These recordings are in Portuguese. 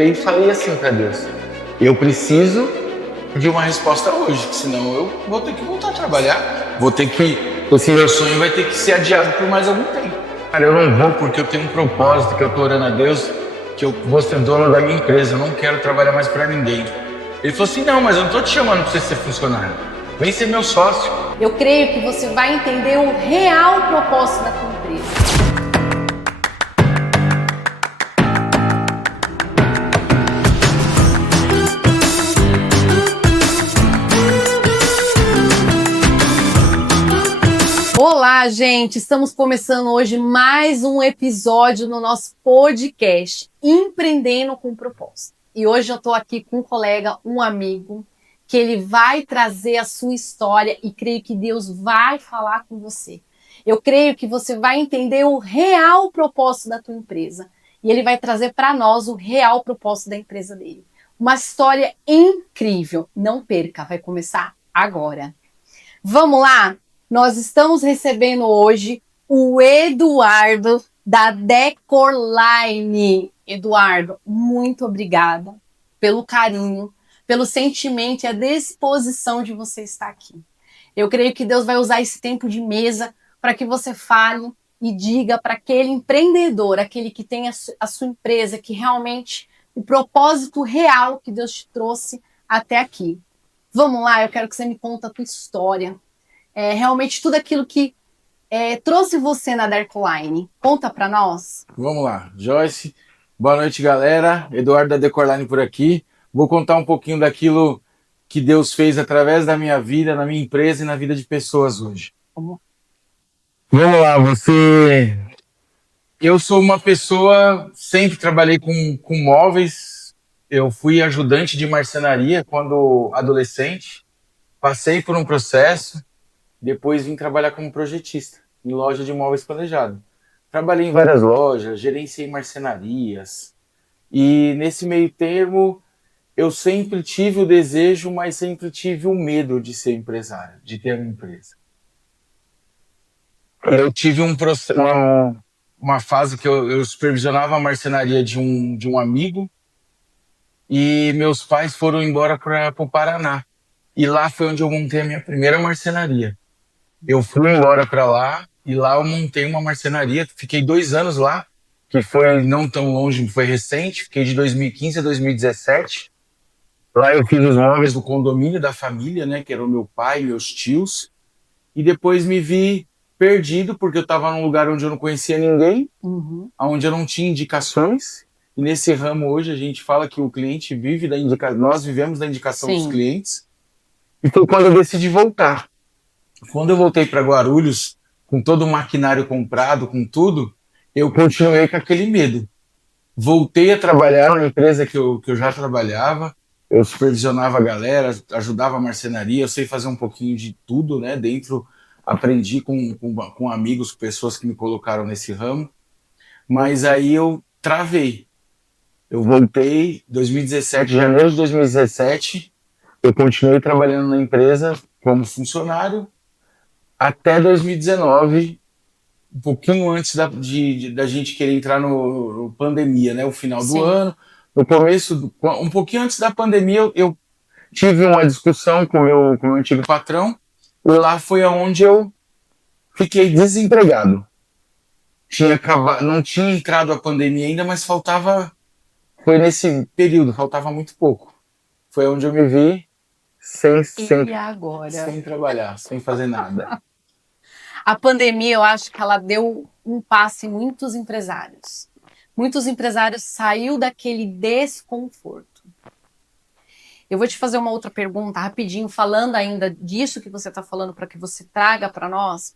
E falei assim para Deus, eu preciso de uma resposta hoje, senão eu vou ter que voltar a trabalhar, esse meu sonho vai ter que ser adiado por mais algum tempo. Cara, eu não vou porque eu tenho um propósito, que eu tô orando a Deus, que eu vou ser dono da minha empresa, eu não quero trabalhar mais para ninguém. Ele falou assim, não, mas eu não tô te chamando para você ser funcionário, vem ser meu sócio. Eu creio que você vai entender o real propósito da tua empresa. Olá, gente! Estamos começando hoje mais um episódio no nosso podcast Empreendendo com Propósito. E hoje eu estou aqui com um colega, um amigo, que ele vai trazer a sua história e creio que Deus vai falar com você. Eu creio que você vai entender o real propósito da tua empresa e ele vai trazer para nós o real propósito da empresa dele. Uma história incrível. Não perca, vai começar agora. Vamos lá? Nós estamos recebendo hoje o Eduardo da Decorline. Eduardo, muito obrigada pelo carinho, pelo sentimento e a disposição de você estar aqui. Eu creio que Deus vai usar esse tempo de mesa para que você fale e diga para aquele empreendedor, aquele que tem a sua empresa, que realmente o propósito real que Deus te trouxe até aqui. Vamos lá, eu quero que você me conte a tua história. Realmente tudo aquilo que trouxe você na Decorline. Conta para nós. Vamos lá, Joyce. Boa noite, galera. Eduardo da Decorline por aqui. Vou contar um pouquinho daquilo que Deus fez através da minha vida, na minha empresa e na vida de pessoas hoje. Vamos lá, Eu sou uma pessoa, sempre trabalhei com móveis. Eu fui ajudante de marcenaria quando adolescente. Passei por um processo. Depois vim trabalhar como projetista em loja de móveis planejado. Trabalhei em várias lojas, gerenciei marcenarias. E nesse meio termo, eu sempre tive o desejo, mas sempre tive o medo de ser empresário, de ter uma empresa. Eu tive uma fase que eu supervisionava a marcenaria de um amigo e meus pais foram embora para o Paraná. E lá foi onde eu montei a minha primeira marcenaria. Eu fui embora para lá e lá eu montei uma marcenaria. Fiquei 2 anos lá, que foi não tão longe, foi recente. Fiquei de 2015 a 2017. Lá eu fiz os móveis do condomínio da família, né, que era o meu pai, meus tios. E depois me vi perdido, porque eu estava num lugar onde eu não conhecia ninguém, onde eu não tinha indicações. E nesse ramo hoje a gente fala que o cliente vive da indicação, nós vivemos da indicação dos clientes. E foi quando eu decidi voltar. Quando eu voltei para Guarulhos, com todo o maquinário comprado, com tudo, eu continuei com aquele medo. Voltei a trabalhar na empresa que eu já trabalhava, eu supervisionava a galera, ajudava a marcenaria, eu sei fazer um pouquinho de tudo, né? Dentro, aprendi com amigos, pessoas que me colocaram nesse ramo, mas aí eu travei. Eu voltei em 2017, janeiro de 2017, eu continuei trabalhando na empresa como funcionário, até 2019, um pouquinho antes da gente querer entrar no pandemia, né? O final do ano, no começo, um pouquinho antes da pandemia, eu tive uma discussão com o meu antigo patrão, e lá foi onde eu fiquei desempregado. Não tinha entrado a pandemia ainda, mas foi nesse período, faltava muito pouco. Foi onde eu me vi sem trabalhar, sem fazer nada. A pandemia, eu acho que ela deu um passo em muitos empresários. Muitos empresários saíram daquele desconforto. Eu vou te fazer uma outra pergunta rapidinho, falando ainda disso que você está falando, para que você traga para nós.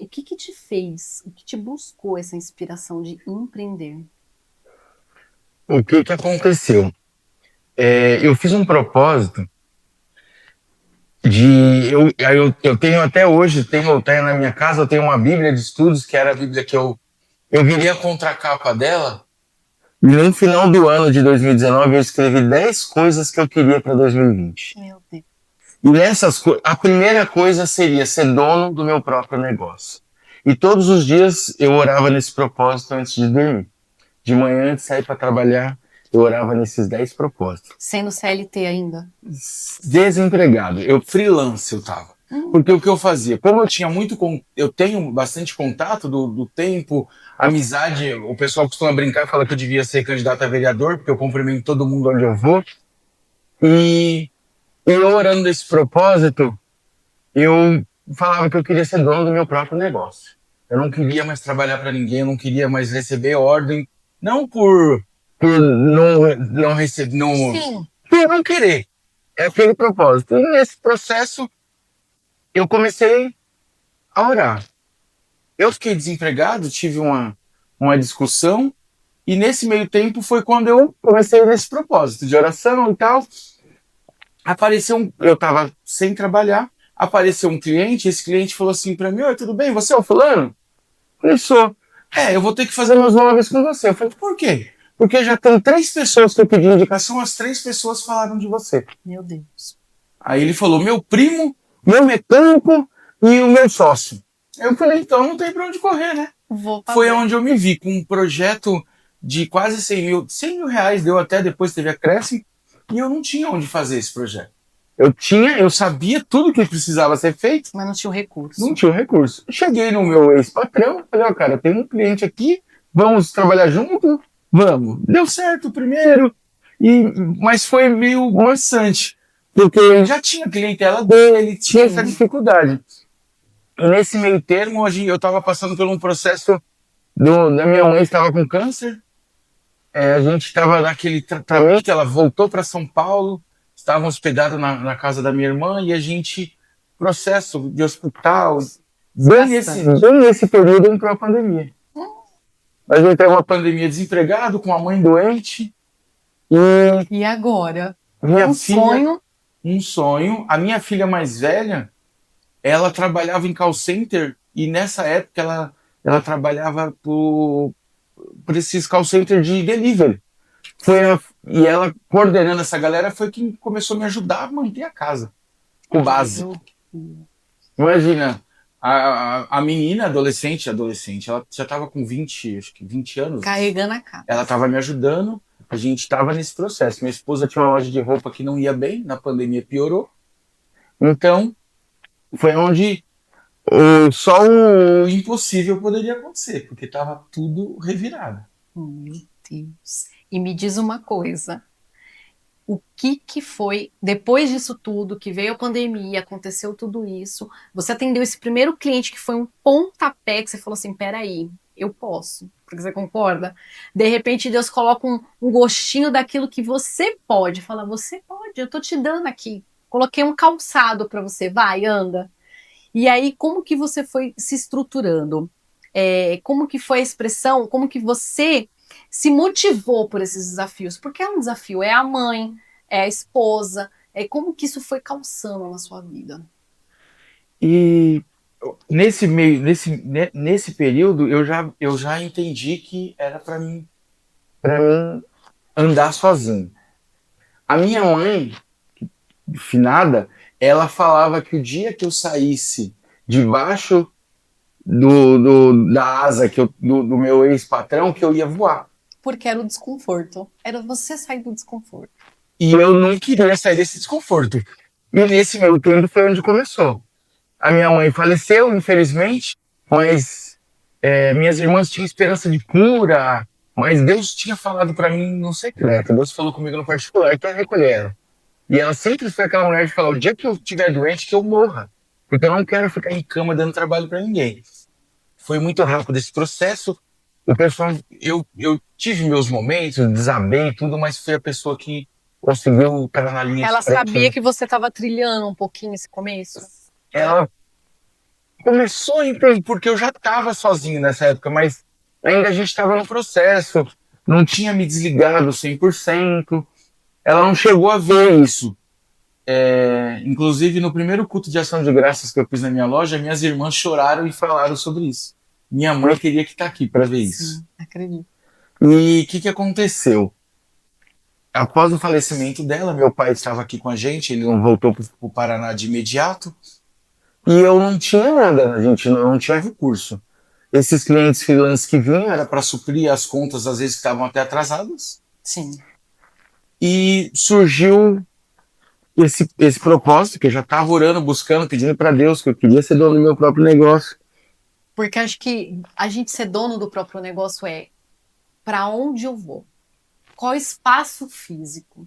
O que te fez, o que te buscou essa inspiração de empreender? O que aconteceu? Eu fiz um propósito eu tenho até hoje, tenho na minha casa, eu tenho uma Bíblia de estudos, que era a Bíblia que eu virei a contracapa dela, e no final do ano de 2019 eu escrevi 10 coisas que eu queria para 2020. Meu Deus. E nessas coisas, a primeira coisa seria ser dono do meu próprio negócio. E todos os dias eu orava nesse propósito antes de dormir. De manhã, antes de sair para trabalhar, eu orava nesses 10 propósitos. Sendo CLT ainda? Desempregado. Freelance eu tava. Porque o que eu fazia? Como eu tinha eu tenho bastante contato do tempo, amizade, o pessoal costuma brincar e fala que eu devia ser candidato a vereador, porque eu cumprimento todo mundo onde eu vou. E eu orando desse propósito, eu falava que eu queria ser dono do meu próprio negócio. Eu não queria mais trabalhar para ninguém, eu não queria mais receber ordem, não por não receber, Sim. por não querer. É aquele propósito. E nesse processo, eu comecei a orar. Eu fiquei desempregado, tive uma discussão, e nesse meio tempo foi quando eu comecei nesse propósito de oração e tal. Eu estava sem trabalhar, apareceu um cliente, esse cliente falou assim para mim: oi, tudo bem, você é o fulano? Eu falei, sou. Eu vou ter que fazer meus móveis com você. Eu falei, por quê? Porque já tem 3 pessoas que eu pedi indicação, as 3 pessoas falaram de você. Meu Deus. Aí ele falou, meu primo, meu mecânico e o meu sócio. Eu falei, então não tem pra onde correr, né? Foi onde eu me vi, com um projeto de quase 100 mil reais, deu até, depois teve acréscimo, e eu não tinha onde fazer esse projeto. Eu sabia tudo que precisava ser feito. Mas não tinha o recurso. Não tinha o recurso. Cheguei no meu ex-patrão, falei, ó, cara, tem um cliente aqui, vamos trabalhar junto? Vamos. Deu certo o primeiro, mas foi meio maçante, porque ele já tinha clientela dele, tinha essa dificuldade. E nesse meio termo, eu estava passando por um processo da minha mãe estava com câncer, a gente estava naquele tratamento, ela voltou para São Paulo, estavam hospedados na casa da minha irmã, e a gente, processo de hospital, bem nesse período entrou a pandemia. A gente teve uma pandemia, desempregado, com a mãe doente. E agora? Minha filha, um sonho. A minha filha mais velha, ela trabalhava em call center, e nessa época ela trabalhava por esses call center de delivery. E ela, coordenando essa galera, foi quem começou a me ajudar a manter a casa. O básico. Imagina, a menina, adolescente, ela já estava com 20 anos. Carregando a casa. Ela estava me ajudando, a gente estava nesse processo. Minha esposa tinha uma loja de roupa que não ia bem, na pandemia piorou. Então, foi onde só o impossível poderia acontecer, porque estava tudo revirado. Meu Deus. E me diz uma coisa, o que foi, depois disso tudo, que veio a pandemia, aconteceu tudo isso, você atendeu esse primeiro cliente que foi um pontapé, que você falou assim, peraí, eu posso, porque você concorda? De repente Deus coloca um gostinho daquilo que você pode, fala, você pode, eu tô te dando aqui, coloquei um calçado para você, vai, anda. E aí, como que você foi se estruturando? Como que foi a expressão, como que você se motivou por esses desafios? Porque é um desafio, é a mãe, é a esposa, como que isso foi calçando na sua vida? E nesse período eu já entendi que era para mim andar sozinho. A minha mãe, finada, ela falava que o dia que eu saísse debaixo da asa do meu ex-patrão, que eu ia voar. Porque era o desconforto. Era você sair do desconforto. E eu não queria sair desse desconforto. E nesse meu tempo foi onde começou. A minha mãe faleceu, infelizmente, mas minhas irmãs tinham esperança de cura, mas Deus tinha falado para mim no secreto. Deus falou comigo no particular que ia recolher ela. E ela sempre foi aquela mulher de falar, o dia que eu estiver doente, que eu morra. Porque eu não quero ficar em cama dando trabalho para ninguém. Foi muito rápido esse processo. O pessoal, eu tive meus momentos, desabei e tudo, mas foi a pessoa que conseguiu estar na linha. Ela sabia que você estava trilhando um pouquinho esse começo? Ela começou porque eu já estava sozinho nessa época, mas ainda a gente estava no processo, não tinha me desligado 100%. Ela não chegou a ver isso. Inclusive, no primeiro culto de ação de graças que eu fiz na minha loja, minhas irmãs choraram e falaram sobre isso. Minha mãe teria que estar aqui para ver isso. Sim, acredito. E o que aconteceu? Após o falecimento dela, meu pai estava aqui com a gente, ele não voltou para o Paraná de imediato, e eu não tinha nada, a gente não tinha recurso. Esses clientes freelance que vinham era para suprir as contas, às vezes que estavam até atrasadas. Sim. E surgiu esse propósito, que eu já estava orando, buscando, pedindo para Deus, que eu queria ser dono do meu próprio negócio. Porque acho que a gente ser dono do próprio negócio é para onde eu vou? Qual espaço físico?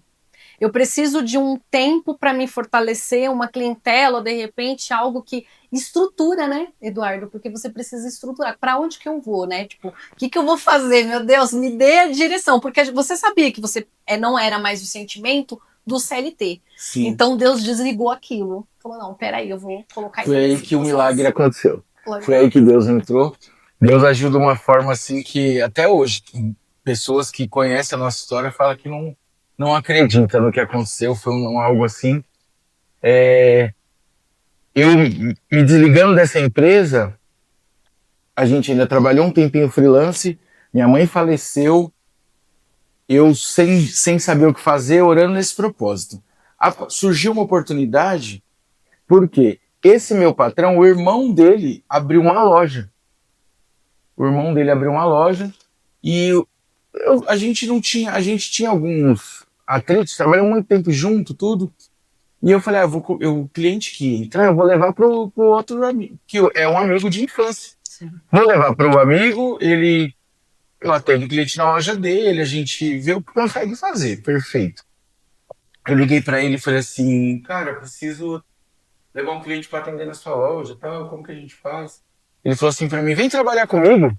Eu preciso de um tempo para me fortalecer, uma clientela, ou de repente algo que estrutura, né, Eduardo? Porque você precisa estruturar. Para onde que eu vou, né? Tipo, o que eu vou fazer? Meu Deus, me dê a direção. Porque você sabia que você não era mais o sentimento do CLT. Sim. Então Deus desligou aquilo. Falou, não, peraí, eu vou colocar isso. Foi aí que o milagre aconteceu. Foi aí que Deus entrou. Deus agiu de uma forma assim que até hoje, pessoas que conhecem a nossa história falam que não acredita no que aconteceu, foi algo assim. Eu me desligando dessa empresa, a gente ainda trabalhou um tempinho freelance, minha mãe faleceu, eu sem saber o que fazer, orando nesse propósito. Surgiu uma oportunidade, porque esse meu patrão, o irmão dele, abriu uma loja. O irmão dele abriu uma loja e a gente não tinha, a gente tinha alguns atritos, trabalhamos muito tempo junto, tudo. E eu falei, o cliente que entrar, eu vou levar pro outro amigo, que é um amigo de infância. Sim. Vou levar pro amigo, eu atendo o cliente na loja dele, a gente vê o que consegue fazer, perfeito. Eu liguei para ele e falei assim, cara, eu preciso levar um cliente para atender na sua loja, tal, como que a gente faz? Ele falou assim para mim, vem trabalhar comigo.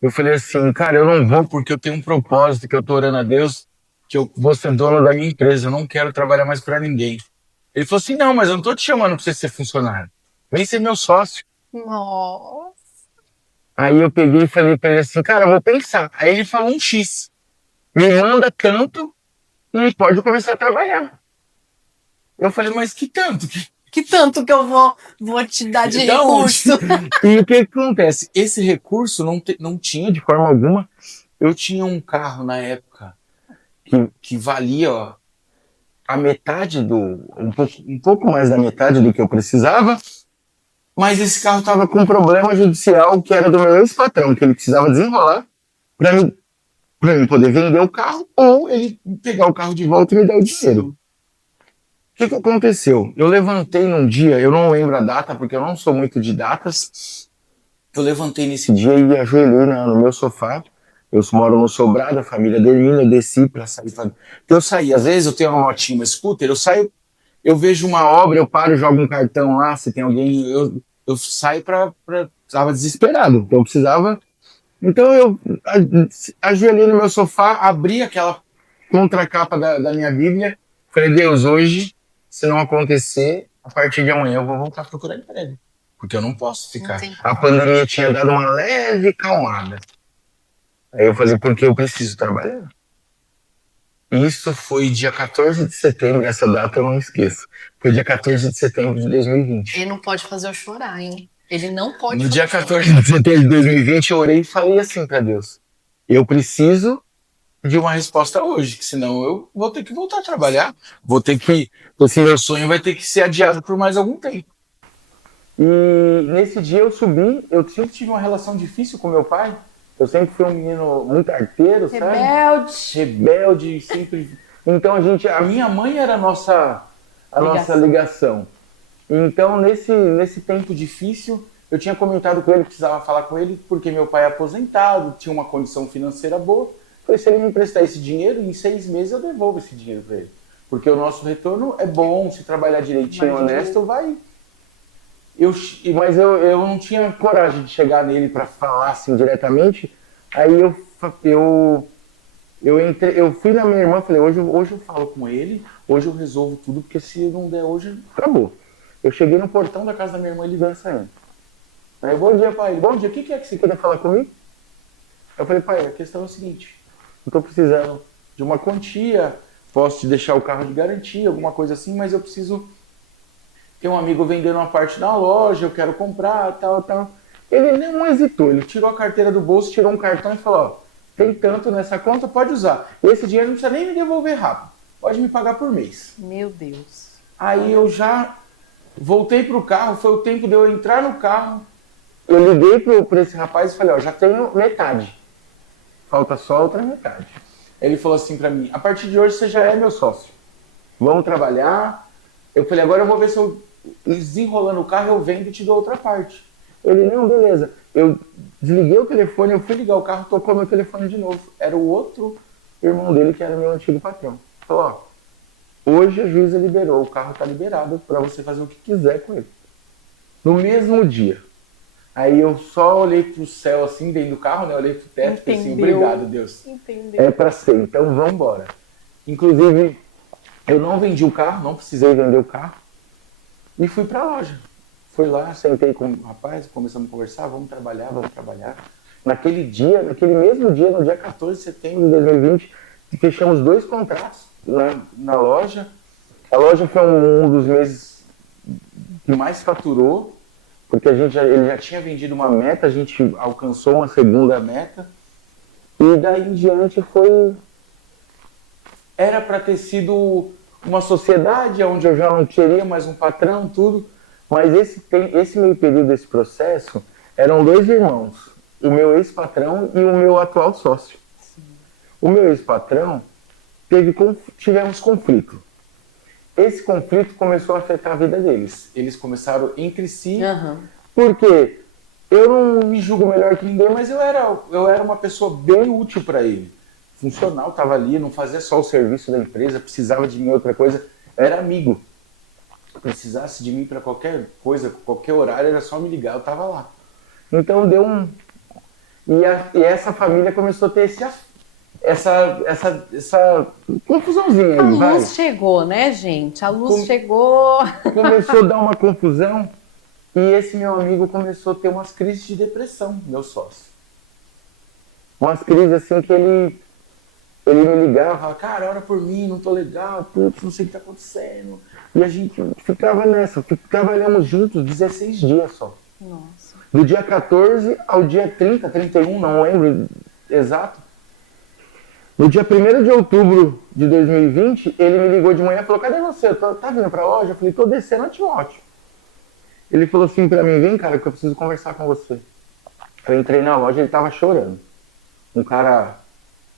Eu falei assim, cara, eu não vou porque eu tenho um propósito, que eu tô orando a Deus, que eu vou ser dono da minha empresa, eu não quero trabalhar mais para ninguém. Ele falou assim, não, mas eu não tô te chamando pra você ser funcionário. Vem ser meu sócio. Nossa. Aí eu peguei e falei pra ele assim, cara, eu vou pensar. Aí ele falou um X. Me manda tanto e pode começar a trabalhar. Eu falei, mas que tanto? Que tanto que eu vou te dar de Da recurso? E o que acontece? Esse recurso não tinha de forma alguma. Eu tinha um carro na época que valia, ó, a metade um pouco mais da metade do que eu precisava, mas esse carro estava com um problema judicial que era do meu ex-patrão, que ele precisava desenrolar para mim poder vender o carro ou ele pegar o carro de volta e me dar o dinheiro. O que aconteceu? Eu levantei num dia, eu não lembro a data, porque eu não sou muito de datas. Eu levantei nesse dia e ajoelhei no meu sofá. Eu moro no sobrado, a família dormindo, eu desci pra sair. Eu saí, às vezes eu tenho uma motinha, uma scooter, eu saio, eu vejo uma obra, eu paro, jogo um cartão lá, se tem alguém, eu saio tava desesperado, então eu precisava. Então eu ajoelhei no meu sofá, abri aquela contracapa da minha Bíblia, falei, Deus, hoje, se não acontecer, a partir de amanhã eu vou voltar a procurar emprego. Porque eu não posso ficar. Entendi. A pandemia tinha dado uma leve calmada. Aí eu falei, porque eu preciso trabalhar. Isso foi dia 14 de setembro, essa data eu não esqueço. Foi dia 14 de setembro de 2020. Ele não pode fazer eu chorar, hein? Ele não pode. No dia 14 de setembro de 2020 eu orei e falei assim pra Deus, eu preciso de uma resposta hoje, que senão eu vou ter que voltar a trabalhar, assim, meu sonho vai ter que ser adiado por mais algum tempo. E nesse dia eu subi, eu sempre tive uma relação difícil com meu pai, eu sempre fui um menino muito arteiro, Rebelde. sabe? Rebelde, sempre. Então a minha mãe era a nossa ligação. Então nesse tempo difícil, eu tinha comentado com ele, precisava falar com ele, porque meu pai é aposentado, tinha uma condição financeira boa. Falei, se ele me emprestar esse dinheiro, em 6 meses eu devolvo esse dinheiro para ele. Porque o nosso retorno é bom, se trabalhar direitinho, honesto, vai. Mas eu não tinha coragem de chegar nele para falar assim diretamente. Aí eu fui na minha irmã e falei, hoje eu falo com ele, hoje eu resolvo tudo, porque se não der hoje, acabou. Eu cheguei no portão da casa da minha irmã e ele veio saindo. Aí, bom dia, pai. Bom dia, o que é que você queria falar comigo? Eu falei, pai, a questão é o seguinte, eu tô precisando de uma quantia, posso te deixar o carro de garantia, alguma coisa assim, mas eu preciso ter um amigo vendendo uma parte da loja, eu quero comprar, tal. Ele não hesitou, ele tirou a carteira do bolso, tirou um cartão e falou, ó, tem tanto nessa conta, pode usar. Esse dinheiro não precisa nem me devolver rápido, pode me pagar por mês. Meu Deus. Aí eu já voltei pro carro, foi o tempo de eu entrar no carro, eu liguei pra esse rapaz e falei, ó, já tenho metade, falta só a outra metade. Ele falou assim pra mim, a partir de hoje você já é meu sócio. Vamos trabalhar. Eu falei, agora eu vou ver se eu, desenrolando o carro, eu vendo e te dou outra parte. Ele, não, beleza. Eu desliguei o telefone, eu fui ligar o carro, tocou meu telefone de novo. Era o outro irmão dele, que era meu antigo patrão. Falou, ó, hoje a juíza liberou, o carro tá liberado pra você fazer o que quiser com ele. No mesmo dia. Aí eu só olhei pro céu assim, dentro do carro, né? Olhei pro teto e pensei assim, obrigado, Deus. Entendeu. É pra ser, então vamos embora. Inclusive, eu não vendi o carro, não precisei vender o carro. E fui pra loja. Fui lá, sentei com o rapaz, começamos a conversar, vamos trabalhar, vamos trabalhar. Naquele dia, naquele mesmo dia, no dia 14 de setembro de 2020, fechamos 2 contratos na loja. A loja foi um dos meses que mais faturou, porque ele já tinha vendido uma meta, a gente alcançou uma segunda meta. E daí em diante era para ter sido uma sociedade onde eu já não teria mais um patrão, tudo. Mas esse meio período desse processo eram 2 irmãos, o meu ex-patrão e o meu atual sócio. Sim. O meu ex-patrão tivemos conflito. Esse conflito começou a afetar a vida deles. Eles começaram entre si, porque eu não me julgo melhor que ninguém, mas eu era uma pessoa bem útil para ele. Funcional, estava ali, não fazia só o serviço da empresa, precisava de mim outra coisa, era amigo. Precisasse de mim para qualquer coisa, qualquer horário, era só me ligar, eu estava lá. Então deu um... E essa família começou a ter essa confusãozinha aí, A luz chegou, né, gente? A luz chegou. Começou a dar uma confusão e esse meu amigo começou a ter umas crises de depressão, meu sócio. Umas crises assim que ele me ligava, falava, cara, ora por mim, não tô legal, putz, não sei o que tá acontecendo. E a gente ficava nessa, trabalhamos juntos 16 dias só. Nossa. Do dia 14 ao dia 30, 31, não lembro exato. No dia 1º de outubro de 2020, ele me ligou de manhã e falou, cadê você? Tá vindo pra loja? Eu falei, tô descendo a Timóteo. Ele falou assim pra mim, vem cara, que eu preciso conversar com você. Eu entrei na loja e ele tava chorando. Um cara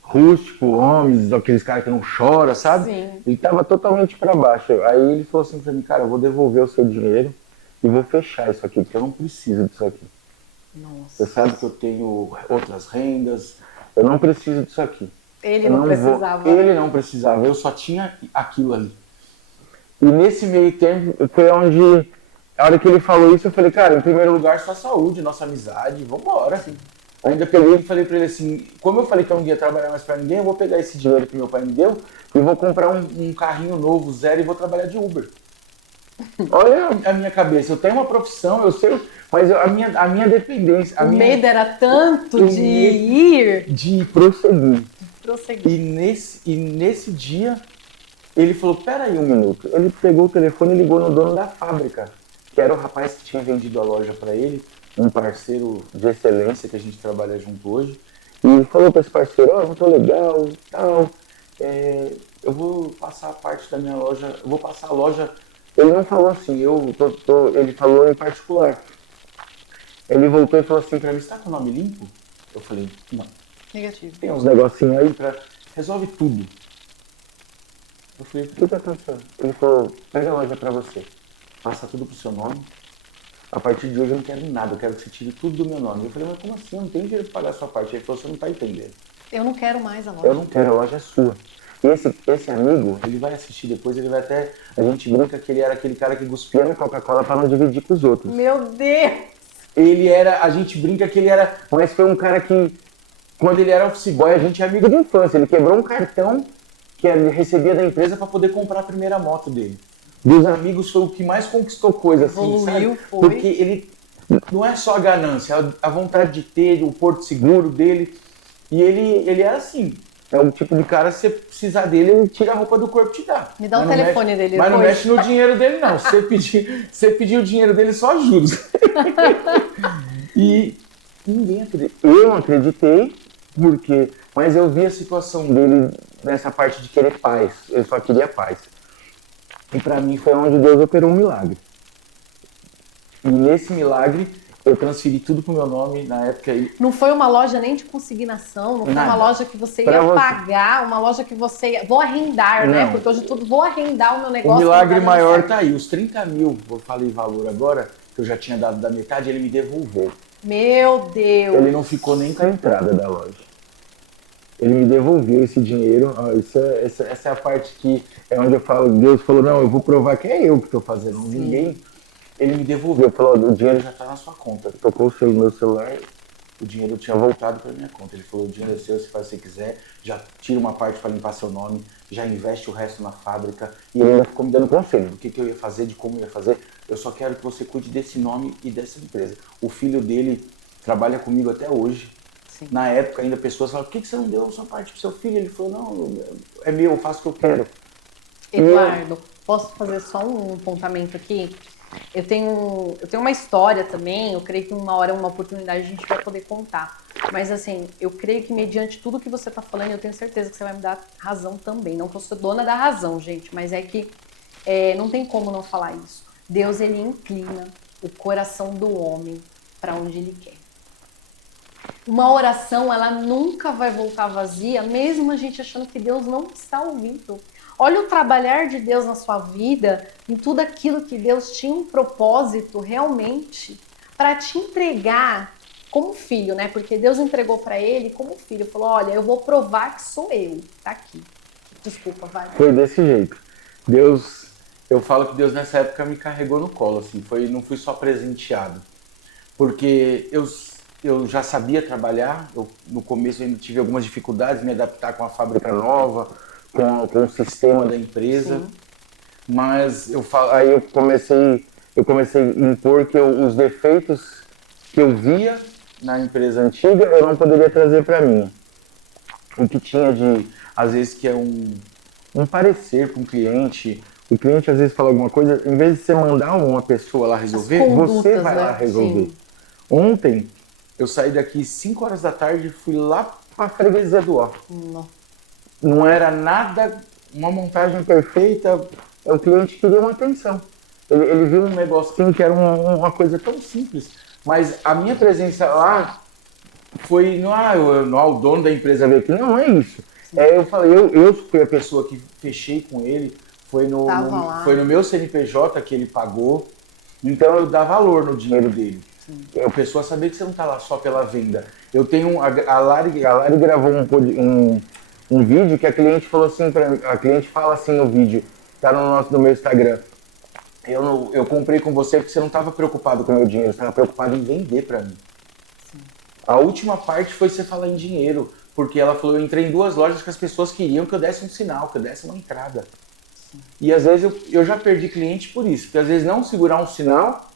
rústico, homens, aqueles caras que não choram, sabe? Sim. Ele tava totalmente pra baixo. Aí ele falou assim pra mim, cara, eu vou devolver o seu dinheiro e vou fechar isso aqui, porque eu não preciso disso aqui. Nossa. Você sabe que eu tenho outras rendas, eu não preciso disso aqui. Ele não precisava. Ele não precisava, eu só tinha aquilo ali. E nesse meio tempo foi onde, a hora que ele falou isso, eu falei, cara, em primeiro lugar, sua saúde, nossa amizade, vambora. Assim. Ainda peguei e falei pra ele assim, como eu falei que eu não ia trabalhar mais pra ninguém, eu vou pegar esse dinheiro que meu pai me deu e vou comprar um carrinho novo, 0, e vou trabalhar de Uber. Olha a minha cabeça, eu tenho uma profissão, eu sei, mas a minha dependência... O medo era tanto de ir... De prosseguir. Prosseguir. E nesse dia, ele falou, peraí um minuto. Ele pegou o telefone e ligou no dono da fábrica, que era o rapaz que tinha vendido a loja para ele, um parceiro de excelência que a gente trabalha junto hoje. E falou para esse parceiro, ó, eu tô legal e tal, eu vou passar a parte da minha loja, eu vou passar a loja... Ele não falou assim, ele falou em particular. Ele voltou e falou assim para mim, você tá com o nome limpo? Eu falei, não. Negativo. Tem uns negocinhos aí pra... Resolve tudo. Eu falei, o que tá acontecendo? Ele falou, pega a loja pra você. Passa tudo pro seu nome. A partir de hoje eu não quero nada, eu quero que você tire tudo do meu nome. Eu falei, mas como assim? Eu não tenho dinheiro pra pagar a sua parte. Ele falou, você não tá entendendo. Eu não quero mais a loja. Eu não quero, a loja é sua. E esse amigo, ele vai assistir depois, ele vai até... A gente brinca que ele era aquele cara que cuspia na Coca-Cola pra não dividir com os outros. Meu Deus! A gente brinca que ele era... Mas foi um cara que... Quando ele era office boy, a gente é amigo de infância. Ele quebrou um cartão que ele recebia da empresa para poder comprar a primeira moto dele. Dos amigos foi o que mais conquistou coisa, assim, Evoluiu, sabe? foi. Porque ele não é só a ganância, a vontade de ter, o porto seguro dele. E ele era assim. É o tipo de cara, se você precisar dele, ele tira a roupa do corpo e te dá. Me dá o telefone dele Mas depois. não mexe no dinheiro dele, não. Você pedir o dinheiro dele, só juros. E ninguém acreditou. Eu não acreditei. Mas eu vi a situação dele nessa parte de querer paz. Ele só queria paz. E pra mim foi onde Deus operou um milagre. E nesse milagre, Eu transferi tudo pro meu nome na época. Não foi uma loja nem de consignação, não foi Nada. uma loja que você Pra ia você. pagar, uma loja que você ia... Vou arrendar, né? Não. Porque hoje tudo vou arrendar o meu negócio. O milagre que não tá dando maior certo. tá aí. Os 30 mil, eu falei valor agora, que eu já tinha dado da metade, ele me devolveu. Meu Deus! Ele não ficou nem com a entrada da loja. Ele me devolveu esse dinheiro. Essa é a parte que é onde eu falo, Deus falou, não, eu vou provar que é eu que estou fazendo, Sim. ninguém. Ele me devolveu, falou, o dinheiro já está na sua conta. Tocou o meu celular, o dinheiro tinha voltado para minha conta. Ele falou, o dinheiro é seu, se faz o que você quiser, já tira uma parte para limpar seu nome, já investe o resto na fábrica. E ele ainda ficou me dando conselho do que eu ia fazer, de como eu ia fazer. Eu só quero que você cuide desse nome e dessa empresa. O filho dele trabalha comigo até hoje. Sim. Na época ainda pessoas falavam, por que você não deu a sua parte pro seu filho? Ele falou, não, é meu, eu faço o que eu quero. Eduardo, posso fazer só um apontamento aqui? Eu tenho uma história também, eu creio que uma hora, uma oportunidade, a gente vai poder contar. Mas assim, eu creio que mediante tudo que você está falando, eu tenho certeza que você vai me dar razão também. Não que eu sou dona da razão, gente, mas é que não tem como não falar isso. Deus, ele inclina o coração do homem para onde ele quer. Uma oração, ela nunca vai voltar vazia, mesmo a gente achando que Deus não está ouvindo. Olha o trabalhar de Deus na sua vida, em tudo aquilo que Deus tinha um propósito realmente para te entregar como filho, né? Porque Deus entregou para ele como filho. Falou, olha, eu vou provar que sou eu. Tá aqui. Desculpa, vai. Foi desse jeito. Deus, eu falo que Deus nessa época me carregou no colo, assim. Não fui só presenteado. Porque eu já sabia trabalhar, no começo eu ainda tive algumas dificuldades de me adaptar com a fábrica nova, com o sistema da empresa. Sim. Mas aí eu comecei a impor que os defeitos que eu via na empresa antiga eu não poderia trazer para mim. O que tinha às vezes, que é um parecer com o cliente às vezes fala alguma coisa, em vez de você mandar uma pessoa lá resolver, você vai lá resolver. Sim. Ontem, eu saí daqui 5 horas da tarde e fui lá para a freguesia do Ó. Não era nada, uma montagem perfeita, o cliente queria uma atenção. Ele viu um negocinho que era uma coisa tão simples, mas a minha presença lá foi, o dono da empresa veio aqui, não é isso. Eu falei, eu fui a pessoa que fechei com ele, foi no meu CNPJ que ele pagou, então eu dá valor no dinheiro dele. A pessoa saber que você não está lá só pela venda. Eu tenho, a Lari gravou um vídeo que a cliente falou assim para mim, a cliente fala assim no vídeo, tá no meu Instagram. Eu comprei com você porque você não estava preocupado com o meu dinheiro, você estava preocupado em vender para mim. Sim. A última parte foi você falar em dinheiro, porque ela falou, eu entrei em 2 lojas que as pessoas queriam que eu desse um sinal, que eu desse uma entrada. Sim. E às vezes eu já perdi cliente por isso, porque às vezes não segurar um sinal,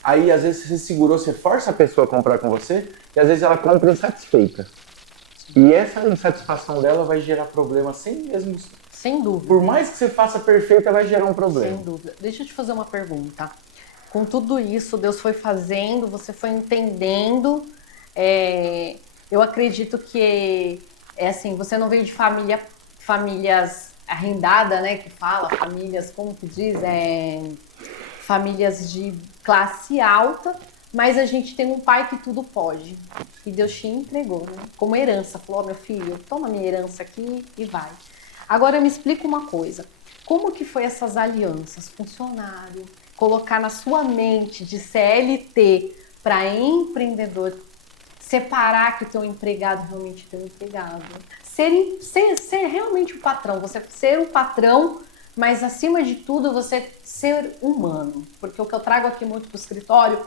aí às vezes você segurou, você força a pessoa a comprar com você, e às vezes ela compra insatisfeita. E essa insatisfação dela vai gerar problema Sem dúvida. Por mais que você faça perfeita, vai gerar um problema. Sem dúvida. Deixa eu te fazer uma pergunta. Com tudo isso, Deus foi fazendo, você foi entendendo. Eu acredito que assim, você não veio de famílias arrendadas, né? Que fala, famílias, como que diz? Famílias de classe alta. Mas a gente tem um pai que tudo pode. E Deus te entregou, né? Como herança. Falou, meu filho, toma minha herança aqui e vai. Agora me explica uma coisa. Como que foi essas alianças? Funcionário, colocar na sua mente de CLT para empreendedor, separar que o teu empregado realmente é teu empregado. Ser realmente o patrão. Você ser o patrão, mas acima de tudo você ser humano. Porque o que eu trago aqui muito pro escritório...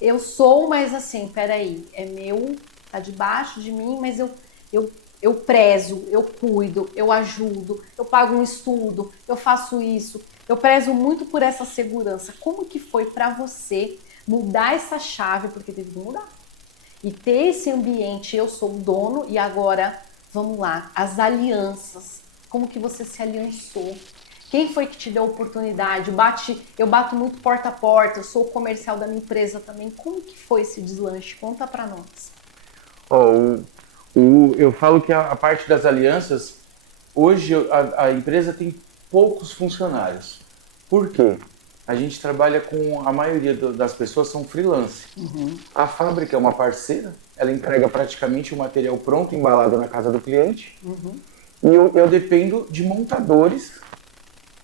Eu sou, mas assim, peraí, é meu, tá debaixo de mim, mas eu prezo, eu cuido, eu ajudo, eu pago um estudo, eu faço isso. Eu prezo muito por essa segurança. Como que foi para você mudar essa chave, porque teve que mudar? E ter esse ambiente, eu sou o dono e agora, vamos lá, as alianças. Como que você se aliançou? Quem foi que te deu a oportunidade? Eu bato muito porta a porta, eu sou o comercial da minha empresa também. Como que foi esse deslanche? Conta pra nós. Eu falo que a parte das alianças, hoje a empresa tem poucos funcionários. Por quê? a gente trabalha com... A maioria das pessoas são freelance. A fábrica é uma parceira, ela entrega praticamente o material pronto, embalado na casa do cliente. E eu dependo de montadores,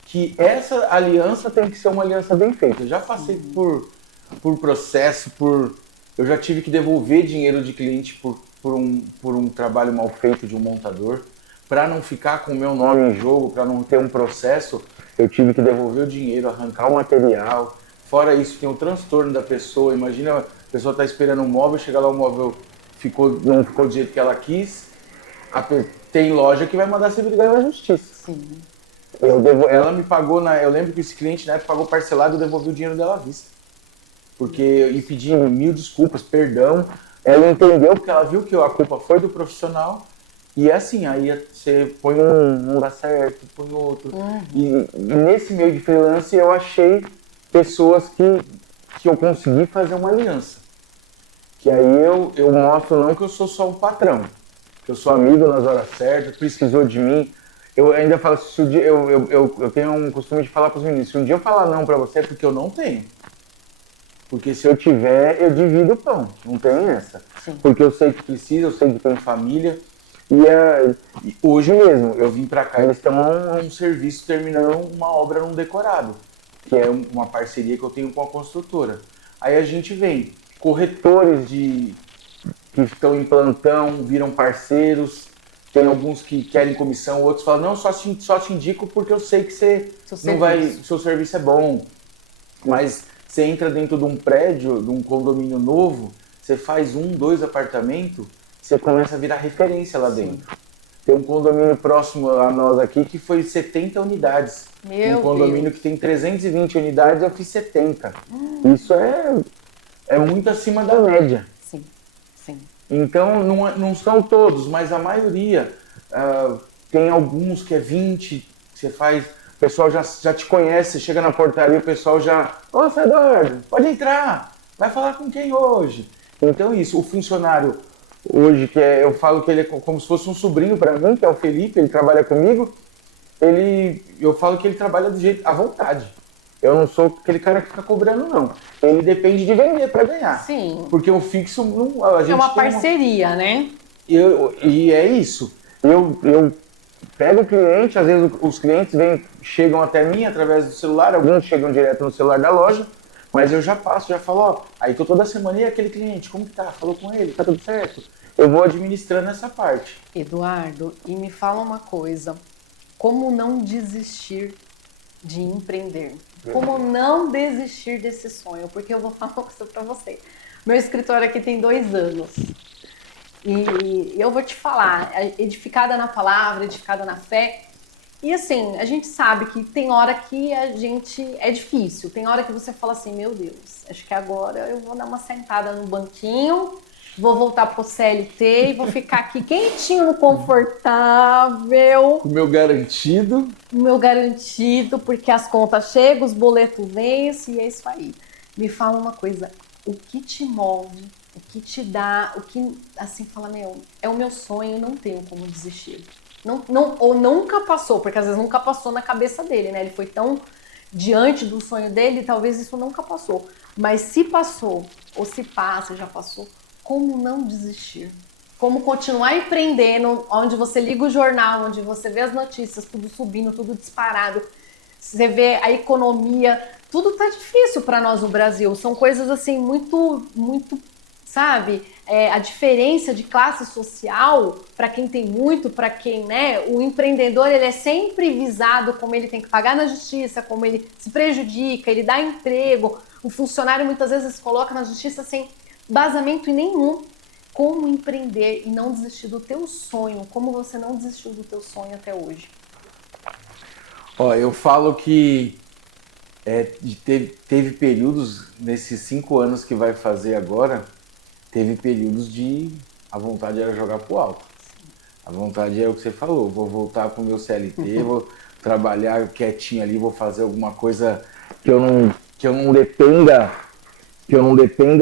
que essa aliança tem que ser uma aliança bem feita. Eu já passei por processo, eu já tive que devolver dinheiro de cliente por um trabalho mal feito de um montador. Para não ficar com o meu nome em jogo, para não ter um processo, eu tive que devolver o dinheiro, arrancar o material. Fora isso, tem o transtorno da pessoa. Imagina, a pessoa está esperando um móvel, chega lá, o móvel não ficou do jeito que ela quis. Tem loja que vai mandar você brigar na justiça. Sim. Ela me pagou, eu lembro que esse cliente na época pagou parcelado, eu devolvi o dinheiro dela à vista. E pedi 1000 desculpas, perdão. Ela entendeu, porque ela viu que a culpa foi do profissional. E é assim, aí você põe não dá certo, põe outro. E nesse meio de freelance eu achei pessoas que eu consegui fazer uma aliança. Que aí eu mostro não que eu sou só um patrão, que eu sou amigo nas horas certas, precisou de mim. Eu ainda falo, se eu tenho um costume de falar para os meninos, se um dia eu falar não para você é porque eu não tenho. Porque se eu tiver, eu divido o pão, não tem essa. Sim. Porque eu sei que precisa, eu sei que tem família. E hoje mesmo, eu vim pra cá, eles estão um serviço terminando uma obra num decorado, que é uma parceria que eu tenho com a construtora. Aí a gente vem, corretores que estão em plantão, viram parceiros, tem alguns que querem comissão, outros falam, não, só te indico porque eu sei que seu serviço é bom. Mas você entra dentro de um prédio, de um condomínio novo, você faz 2 apartamentos, você começa a virar referência lá dentro. Tem um condomínio próximo a nós aqui que foi 70 unidades. Um condomínio que tem 320 unidades, eu fiz 70. Isso é muito acima da média. Sim, sim. Então, não são todos, mas a maioria. Tem alguns que é 20, que você faz... O pessoal já te conhece, você chega na portaria, o pessoal já... Ô, Eduardo, pode entrar. Vai falar com quem hoje? Então, isso. O funcionário... Hoje, eu falo que ele é como se fosse um sobrinho para mim, que é o Felipe, ele trabalha comigo. Eu falo que ele trabalha do jeito, à vontade. Eu não sou aquele cara que fica cobrando, não. Ele depende de vender para ganhar. Sim. Porque o fixo, a gente é uma parceria, né? E é isso. Eu pego o cliente, às vezes os clientes chegam até mim através do celular, alguns chegam direto no celular da loja. Mas eu já falo, ó, aí tô toda semana, e aquele cliente, como que tá? Falou com ele, tá tudo certo? Eu vou administrando essa parte. Eduardo, e me fala uma coisa, como não desistir de empreender? Como não desistir desse sonho? Porque eu vou falar uma coisa pra você. Meu escritório aqui tem 2 anos. E eu vou te falar, edificada na palavra, edificada na fé. E assim, a gente sabe que tem hora que é difícil, tem hora que você fala assim, meu Deus, acho que agora eu vou dar uma sentada no banquinho, vou voltar pro CLT e vou ficar aqui quentinho, confortável. O meu garantido. O meu garantido, porque as contas chegam, os boletos vêm e é isso aí. Me fala uma coisa, o que te move, o que te dá, o que, assim, fala, é o meu sonho, não tenho como desistir. Ou nunca passou, porque às vezes nunca passou na cabeça dele, né? Ele foi tão diante do sonho dele, talvez isso nunca passou. Mas se passou, ou se passa, já passou, como não desistir? Como continuar empreendendo, onde você liga o jornal, onde você vê as notícias, tudo subindo, tudo disparado, você vê a economia, tudo tá difícil para nós no Brasil. São coisas assim muito, sabe? A diferença de classe social, para quem tem muito, para quem, né? O empreendedor, ele é sempre visado como ele tem que pagar na justiça, como ele se prejudica, ele dá emprego. O funcionário muitas vezes se coloca na justiça sem basamento nenhum. Como empreender e não desistir do teu sonho? Como você não desistiu do teu sonho até hoje? Ó, eu falo que teve períodos, nesses 5 anos que vai fazer agora, teve períodos de a vontade era jogar pro alto. A vontade é o que você falou, vou voltar pro meu CLT, vou trabalhar quietinho ali, vou fazer alguma coisa que eu não dependa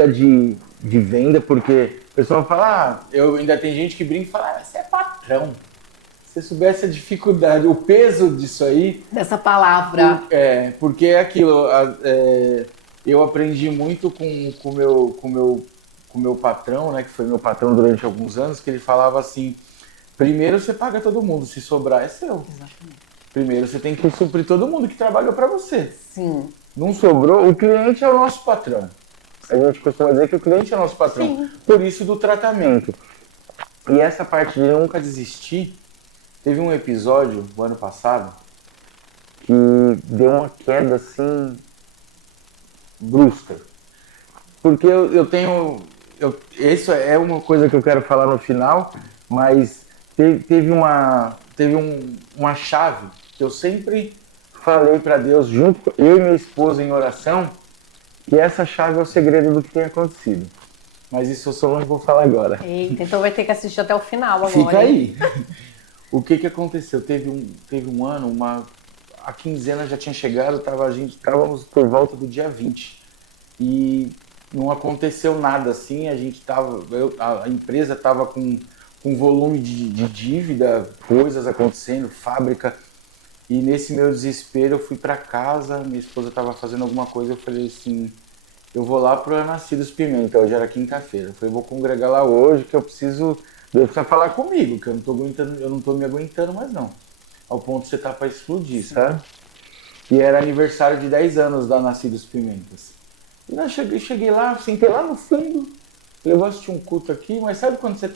de venda, porque o pessoal fala, ainda tem gente que brinca e fala, você é patrão, você soubesse a dificuldade, o peso disso aí. Dessa palavra. Porque é aquilo. Eu aprendi muito com meu patrão, né? Que foi meu patrão durante alguns anos, que ele falava assim: primeiro você paga todo mundo, se sobrar é seu. Exatamente. Primeiro você tem que suprir todo mundo que trabalhou para você. Sim. Não sobrou, o cliente é o nosso patrão. A gente costuma dizer que o cliente é o nosso patrão. Sim. Por isso do tratamento. E essa parte de nunca desistir, teve um episódio, o ano passado, que deu uma queda assim, brusca. Porque eu tenho... Isso é uma coisa que eu quero falar no final, mas teve uma chave que eu sempre falei para Deus, junto com eu e minha esposa em oração, que essa chave é o segredo do que tem acontecido. Mas isso eu só não vou falar agora. Eita, então vai ter que assistir até o final agora. Fica aí. O que aconteceu? Teve um ano, a quinzena já tinha chegado, estávamos por volta do dia 20. E não aconteceu nada assim, a empresa estava com volume de dívida, coisas acontecendo, fábrica. E nesse meu desespero eu fui para casa, minha esposa estava fazendo alguma coisa, eu falei assim, eu vou lá para Nascidos Pimenta, hoje era quinta-feira. Eu falei, vou congregar lá hoje que Deus precisa falar comigo, que eu não tô me aguentando mais não. Ao ponto de você estar para explodir, sabe? E era aniversário de 10 anos da Nascidos Pimentas. E eu cheguei lá, sentei lá no fundo, falei, eu vou assistir um culto aqui, mas sabe quando você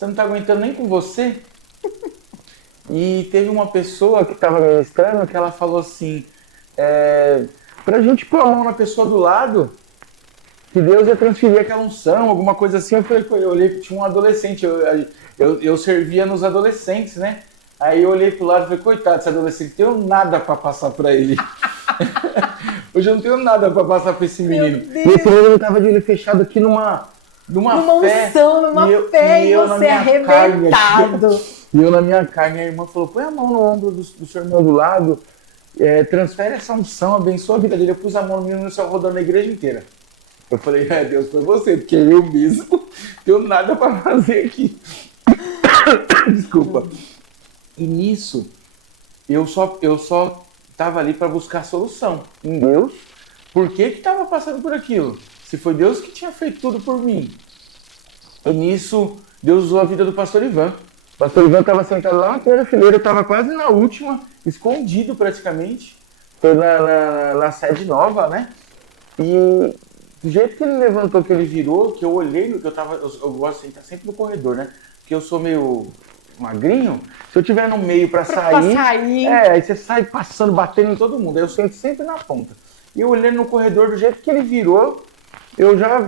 não tá aguentando nem com você? E teve uma pessoa que estava ministrando que ela falou assim, pra gente pôr a mão na pessoa do lado, que Deus ia transferir aquela unção, alguma coisa assim. Eu olhei, tinha um adolescente, eu servia nos adolescentes, né? Aí eu olhei pro lado e falei, coitado desse adolescente, não tenho nada pra passar pra ele. Hoje eu não tenho nada pra passar pra esse menino. E esse menino tava de olho fechado aqui numa fé. Numa fé, e você arrebentado. E eu na minha carne, a irmã falou, põe a mão no ombro do seu irmão do lado, transfere essa unção, abençoa a vida dele. Eu pus a mão no menino, só rodando a igreja inteira. Eu falei, Deus, foi você, porque eu mesmo não tenho nada pra fazer aqui. Desculpa. E nisso, eu só tava ali para buscar solução em Deus. Por que tava passando por aquilo? Se foi Deus que tinha feito tudo por mim. E nisso, Deus usou a vida do pastor Ivan. O pastor Ivan estava sentado lá na primeira fileira, eu estava quase na última, escondido praticamente. Foi na sede nova, né? E do jeito que ele levantou, que ele virou, que eu olhei no que eu gosto de sentar sempre no corredor, né? Porque eu sou meio magrinho, se eu tiver no meio pra sair. Aí você sai passando, batendo em todo mundo. Aí eu sento sempre na ponta. E eu olhando no corredor, do jeito que ele virou, eu já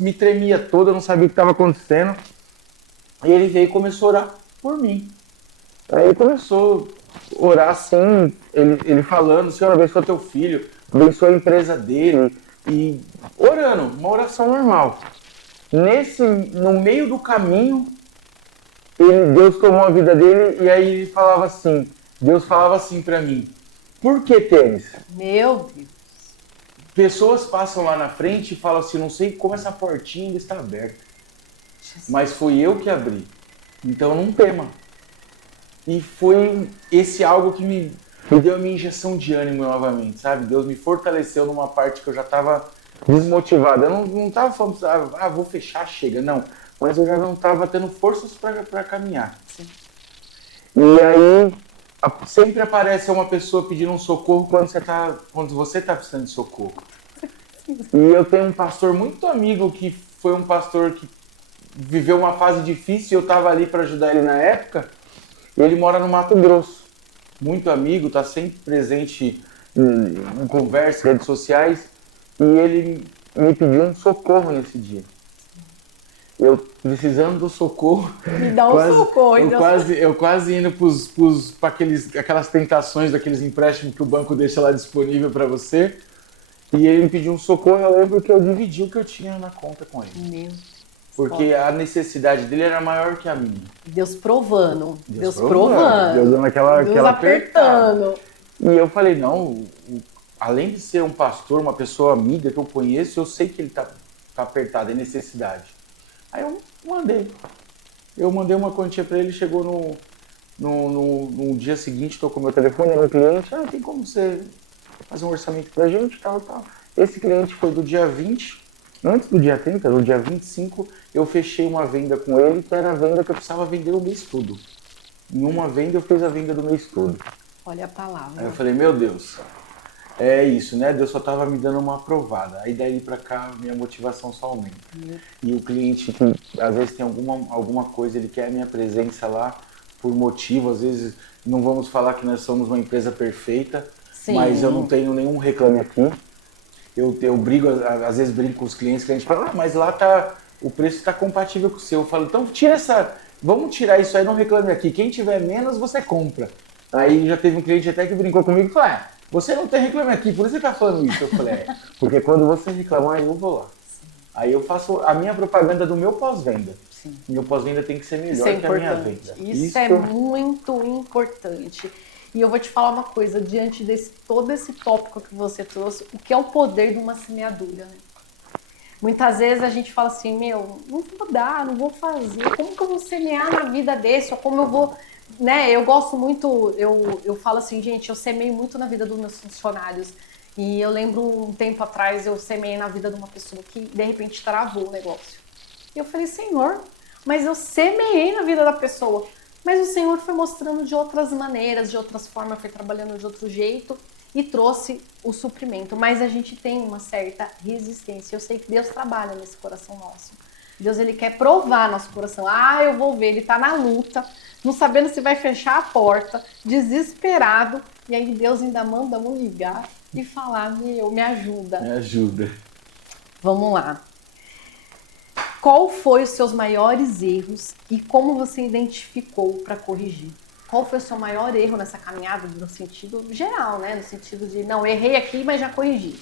me tremia todo, eu não sabia o que estava acontecendo. E ele veio e começou a orar por mim. Aí ele começou a orar assim, ele falando, Senhor, abençoa teu filho, abençoa a empresa dele. E orando, uma oração normal. No meio do caminho, Deus tomou a vida dele e aí Deus falava assim pra mim, por que temes? Meu Deus. Pessoas passam lá na frente e falam assim, não sei como essa portinha ainda está aberta, mas foi eu que abri, então não tema. E foi esse algo que me deu a minha injeção de ânimo novamente, sabe? Deus me fortaleceu numa parte que eu já estava desmotivado. Eu não estava falando, vou fechar, chega, não. Mas eu já não estava tendo forças para caminhar. Sim. E aí, sempre aparece uma pessoa pedindo um socorro quando você está precisando de socorro. E eu tenho um pastor muito amigo que foi um pastor que viveu uma fase difícil e eu estava ali para ajudar ele na época. Ele mora no Mato Grosso. Muito amigo, está sempre presente em conversas, redes sociais. E ele me pediu um socorro nesse dia. Eu precisando do socorro. Me dá um socorro. Eu quase indo para aquelas tentações daqueles empréstimos que o banco deixa lá disponível para você. E ele me pediu um socorro. Eu lembro que eu dividi o que eu tinha na conta com ele. Porque a necessidade dele era maior que a minha. Deus provando. Deus provando. Deus dando aquela apertando. E eu falei, não, além de ser um pastor, uma pessoa amiga que eu conheço, eu sei que ele tá apertado, é necessidade. Aí eu mandei uma quantia para ele, chegou No dia seguinte, tocou meu telefone, era um cliente, tem como você fazer um orçamento pra gente, tal. Esse cliente foi do dia 20, antes do dia 30, no dia 25, eu fechei uma venda com ele, que era a venda que eu precisava vender o mês todo. Em uma venda, eu fiz a venda do mês todo. Olha a palavra. Aí eu falei, meu Deus, é isso, né? Deus só estava me dando uma aprovada. Aí daí pra cá, minha motivação só aumenta. E o cliente que às vezes tem alguma coisa, ele quer a minha presença lá por motivo, às vezes não vamos falar que nós somos uma empresa perfeita, Sim. mas eu não tenho nenhum reclame aqui. Eu brigo, às vezes brigo com os clientes falam, mas lá o preço está compatível com o seu. Eu falo, então vamos tirar isso aí, não reclame aqui. Quem tiver menos, você compra. Aí já teve um cliente até que brincou comigo e falou, você não tem reclame aqui, por isso você está falando isso. Eu falei, porque quando você reclamar, eu vou lá. Aí eu faço a minha propaganda do meu pós-venda. Meu pós-venda tem que ser melhor que a minha venda. Isso é muito importante. E eu vou te falar uma coisa, diante de todo esse tópico que você trouxe, o que é o poder de uma semeadura, né? Muitas vezes a gente fala assim, não vou dar, não vou fazer, como que eu vou semear na vida desse, ou como eu vou, né? Eu gosto muito, eu falo assim, gente, eu semeio muito na vida dos meus funcionários. E eu lembro um tempo atrás, eu semeei na vida de uma pessoa que de repente travou o negócio. E eu falei, Senhor, mas eu semeei na vida da pessoa. Mas o Senhor foi mostrando de outras maneiras, de outras formas, foi trabalhando de outro jeito e trouxe o suprimento. Mas a gente tem uma certa resistência. Eu sei que Deus trabalha nesse coração nosso. Deus, Ele quer provar nosso coração. Eu vou ver, Ele está na luta, não sabendo se vai fechar a porta, desesperado. E aí Deus ainda manda um ligar e falar, me ajuda. Me ajuda. Vamos lá. Qual foi os seus maiores erros e como você identificou para corrigir? Qual foi o seu maior erro nessa caminhada, no sentido geral, né? No sentido de, não, errei aqui, mas já corrigi.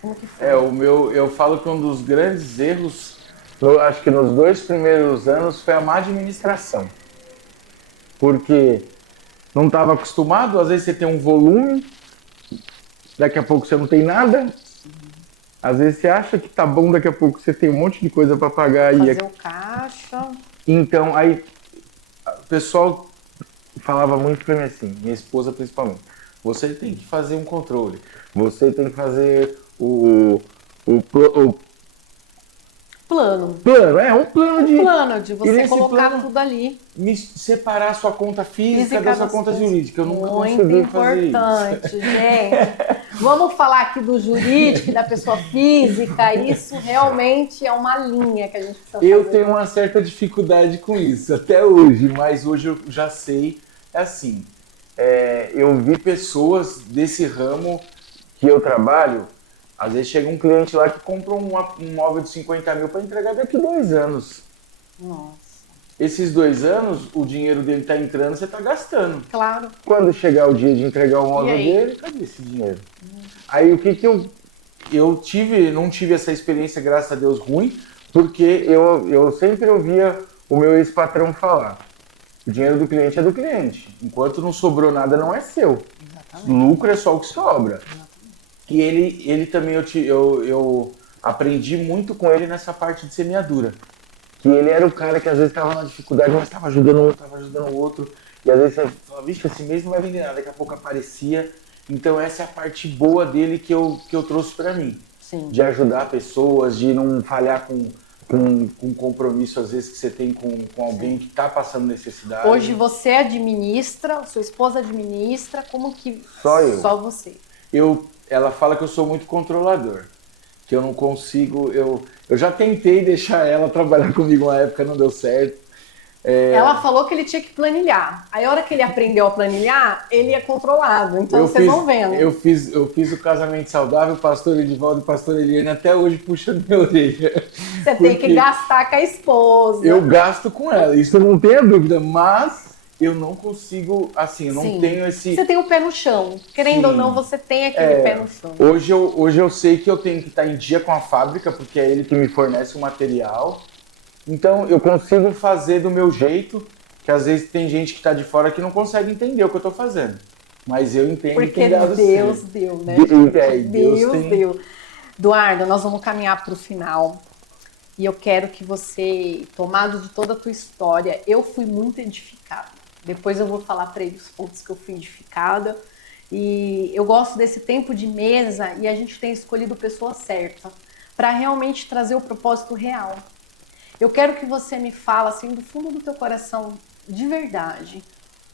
Como que foi? Eu falo que um dos grandes erros, acho que nos 2 primeiros anos, foi a má administração. Porque não estava acostumado, às vezes você tem um volume, daqui a pouco você não tem nada. Às vezes você acha que tá bom, daqui a pouco você tem um monte de coisa para pagar. Fazer o caixa. Então, aí o pessoal falava muito para mim assim, minha esposa principalmente, você tem que fazer um controle, você tem que fazer o plano. Um plano de você colocar tudo ali. Separar a sua conta física da sua conta jurídica. Eu nunca consegui fazer isso. Muito importante, gente. Vamos falar aqui do jurídico e da pessoa física. Isso realmente é uma linha que a gente precisa fazer. Eu tenho uma certa dificuldade com isso, até hoje. Mas hoje eu já sei. É assim, eu vi pessoas desse ramo que eu trabalho. Às vezes chega um cliente lá que compra um móvel de 50 mil para entregar daqui a 2 anos. Nossa. Esses 2 anos, o dinheiro dele está entrando, você está gastando. Claro. Quando chegar o dia de entregar o móvel dele, cadê esse dinheiro? Aí o que eu não tive essa experiência, graças a Deus, ruim, porque eu sempre ouvia o meu ex-patrão falar, o dinheiro do cliente é do cliente. Enquanto não sobrou nada, não é seu. Exatamente. Lucro é só o que sobra. Exatamente. E ele também, eu aprendi muito com ele nessa parte de semeadura. Que ele era o cara que às vezes estava na dificuldade, mas estava ajudando um, estava ajudando o outro. E às vezes você fala, vixe, esse mês não vai vender nada, daqui a pouco aparecia. Então essa é a parte boa dele que eu trouxe para mim. Sim. De ajudar pessoas, de não falhar com compromisso, às vezes, que você tem com alguém que está passando necessidade. Hoje você administra, sua esposa administra, como que... Só eu. Só você. Ela fala que eu sou muito controlador, que eu não consigo... Eu já tentei deixar ela trabalhar comigo uma época, não deu certo. Ela falou que ele tinha que planilhar. Aí a hora que ele aprendeu a planilhar, ele é controlado. Então vocês vão vendo. Eu fiz o casamento saudável, o pastor Edivaldo e o pastor Eliane até hoje puxando minha orelha. Você tem que gastar com a esposa. Eu gasto com ela, isso eu não tenho dúvida, mas eu não consigo, assim, eu não tenho esse... Você tem o pé no chão. Querendo ou não, você tem aquele pé no chão. Hoje eu sei que eu tenho que estar em dia com a fábrica, porque é ele que me fornece o material. Então eu consigo fazer do meu jeito, que às vezes tem gente que está de fora que não consegue entender o que eu estou fazendo. Mas eu entendo porque que tem dado Deus certo. deu, né? Deus deu. Eduardo, nós vamos caminhar para o final. E eu quero que você, tomado de toda a tua história, eu fui muito edificada. Depois eu vou falar para ele os pontos que eu fui edificada. E eu gosto desse tempo de mesa e a gente tem escolhido pessoa certa para realmente trazer o propósito real. Eu quero que você me fale, assim, do fundo do teu coração, de verdade,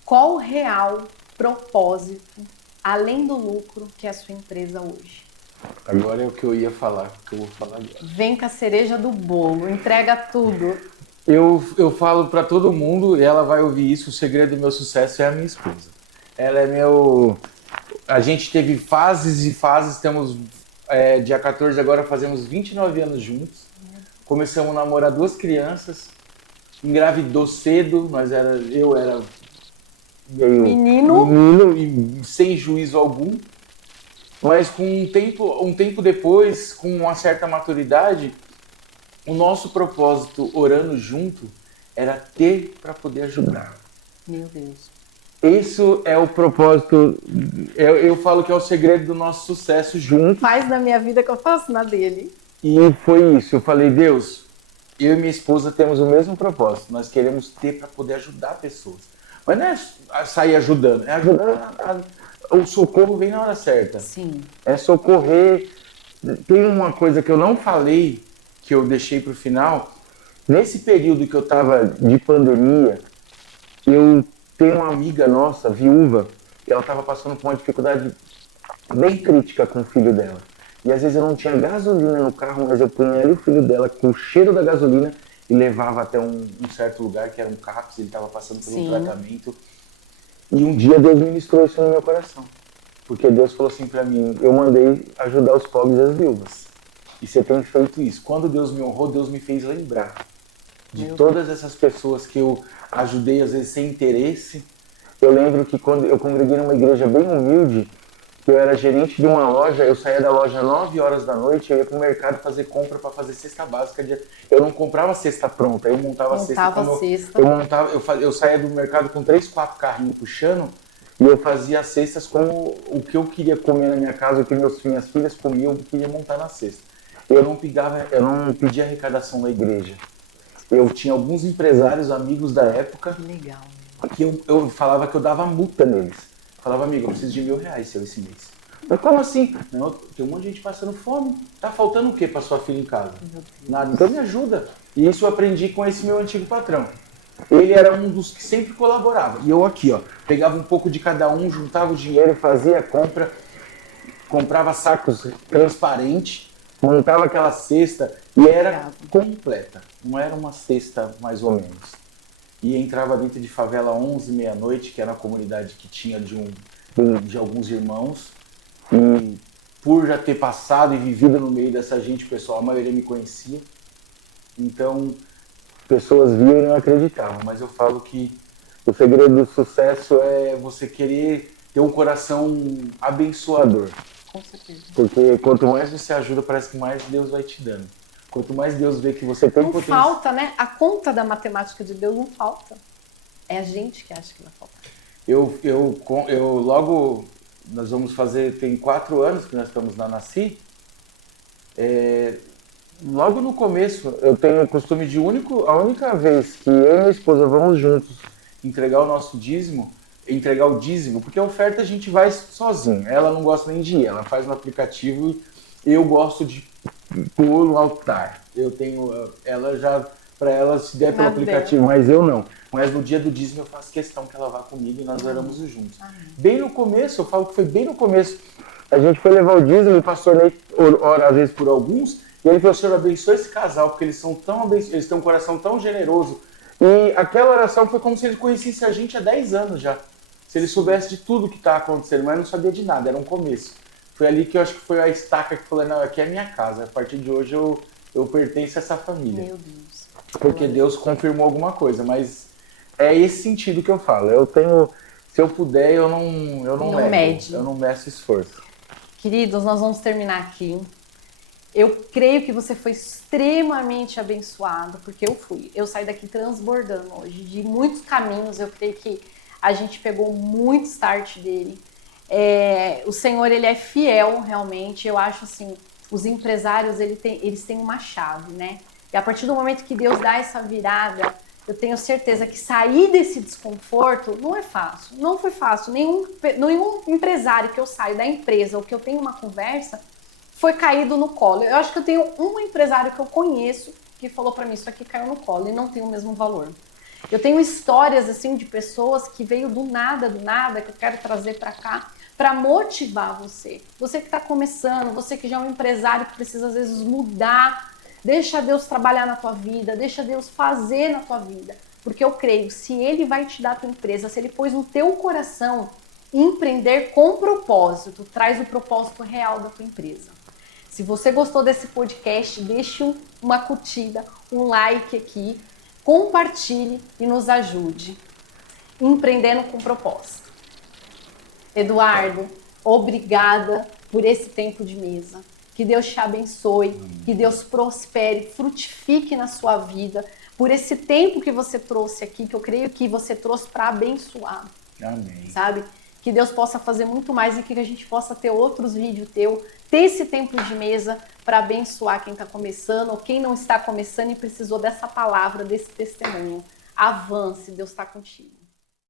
qual o real propósito, além do lucro, que é a sua empresa hoje? Agora é o que eu ia falar, que eu vou falar agora. Vem com a cereja do bolo, entrega tudo. Eu falo pra todo mundo, e ela vai ouvir isso, o segredo do meu sucesso é a minha esposa. Ela é meu... A gente teve fases e fases, temos... dia 14 agora fazemos 29 anos juntos. Começamos a namorar 2 crianças, engravidou cedo, eu era meio menino e sem juízo algum. Mas com um tempo depois, com uma certa maturidade, o nosso propósito orando junto era ter para poder ajudar. Meu Deus. Isso é o propósito, eu falo que é o segredo do nosso sucesso junto. Faz na minha vida que eu faço na dele. E foi isso, eu falei, Deus, eu e minha esposa temos o mesmo propósito, nós queremos ter para poder ajudar pessoas. Mas não é sair ajudando, é ajudar, o socorro vem na hora certa. Sim. É socorrer. Tem uma coisa que eu não falei, que eu deixei para o final. Nesse período que eu estava de pandemia, eu tenho uma amiga nossa, viúva, que ela estava passando por uma dificuldade bem crítica com o filho dela. E às vezes eu não tinha gasolina no carro, mas eu punha ela e o filho dela com o cheiro da gasolina e levava até um certo lugar, que era um CAPS, ele estava passando por um tratamento. E um dia Deus ministrou isso no meu coração. Porque Deus falou assim para mim, eu mandei ajudar os pobres e as viúvas. E você tem feito isso. Quando Deus me honrou, Deus me fez lembrar de todas essas pessoas que eu ajudei, às vezes sem interesse. Eu lembro que quando eu congreguei numa igreja bem humilde, que eu era gerente de uma loja, eu saía da loja às 9 horas da noite, eu ia pro mercado fazer compra para fazer cesta básica. Eu não comprava cesta pronta, eu montava a cesta. Eu saía do mercado com 3, 4 carrinhos puxando e eu fazia as cestas com o que eu queria comer na minha casa, o que minhas filhas comiam, eu queria montar na cesta. Eu não pedia arrecadação da igreja. Eu tinha alguns empresários, amigos da época, legal, que eu falava que eu dava multa neles. Falava, amigo, eu preciso de R$1.000 seu esse mês. Mas como assim? Não, tem um monte de gente passando fome. Tá faltando o que para sua filha em casa? Nada. Então me ajuda. E isso eu aprendi com esse meu antigo patrão. Ele era um dos que sempre colaborava. E eu aqui, ó, pegava um pouco de cada um, juntava o dinheiro, fazia a compra, comprava sacos transparentes, montava aquela cesta e era completa. Não era uma cesta mais ou menos. E entrava dentro de favela 11, meia-noite, que era uma comunidade que tinha de alguns irmãos. E por já ter passado e vivido no meio dessa gente, o pessoal, a maioria me conhecia. Então, pessoas viam e não acreditavam. Mas eu falo que o segredo do sucesso é você querer ter um coração abençoador. Com certeza. Porque quanto mais você ajuda, parece que mais Deus vai te dando. Quanto mais Deus vê que você tem potencial. Não falta, né? A conta da matemática de Deus não falta. É a gente que acha que vai faltar. Eu logo, nós vamos fazer, tem 4 anos que nós estamos na Nasci. Logo no começo, eu tenho o costume de a única vez que eu e minha esposa vamos juntos entregar o nosso dízimo, entregar o dízimo, porque a oferta a gente vai sozinho. Ela não gosta nem de ir, ela faz no aplicativo. Eu gosto de pôr no altar. Eu tenho, ela já, para ela se der pelo aplicativo, mas eu não. Mas no dia do dízimo eu faço questão que ela vá comigo e nós oramos juntos. Bem no começo, eu falo que foi bem no começo, a gente foi levar o dízimo, o pastor Ney ora às vezes por alguns, e ele falou, Senhor, abençoe esse casal, porque eles eles têm um coração tão generoso. E aquela oração foi como se ele conhecesse a gente há 10 anos já. Se ele soubesse de tudo que está acontecendo, mas não sabia de nada, era um começo. Foi ali que eu acho que foi a estaca que falou, não, aqui é a minha casa, a partir de hoje eu pertenço a essa família. Meu Deus. Porque Deus confirmou alguma coisa, mas é esse sentido que eu falo. Eu tenho, se eu puder, eu não mede. Eu não meço esforço. Queridos, nós vamos terminar aqui. Eu creio que você foi extremamente abençoado, porque eu fui. Eu saí daqui transbordando hoje, de muitos caminhos. Eu creio que a gente pegou muito start dele. O Senhor, ele é fiel, realmente. Eu acho assim, os empresários, eles têm uma chave, né? E a partir do momento que Deus dá essa virada, eu tenho certeza que sair desse desconforto não é fácil. Não foi fácil. Nenhum empresário que eu saio da empresa ou que eu tenho uma conversa foi caído no colo. Eu acho que eu tenho um empresário que eu conheço que falou para mim, isso aqui caiu no colo e não tem o mesmo valor. Eu tenho histórias assim de pessoas que veio do nada, que eu quero trazer para cá, para motivar você. Você que está começando, você que já é um empresário que precisa às vezes mudar. Deixa Deus trabalhar na tua vida, deixa Deus fazer na tua vida. Porque eu creio, se Ele vai te dar a tua empresa, se Ele pôs no teu coração empreender com propósito, traz o propósito real da tua empresa. Se você gostou desse podcast, deixe uma curtida, um like aqui, compartilhe e nos ajude. Empreendendo com propósito. Eduardo, obrigada por esse tempo de mesa. Que Deus te abençoe, que Deus prospere, frutifique na sua vida, por esse tempo que você trouxe aqui, que eu creio que você trouxe para abençoar. Amém. Sabe? Que Deus possa fazer muito mais e que a gente possa ter outros vídeos teu, ter esse tempo de mesa para abençoar quem está começando ou quem não está começando e precisou dessa palavra, desse testemunho. Avance, Deus está contigo.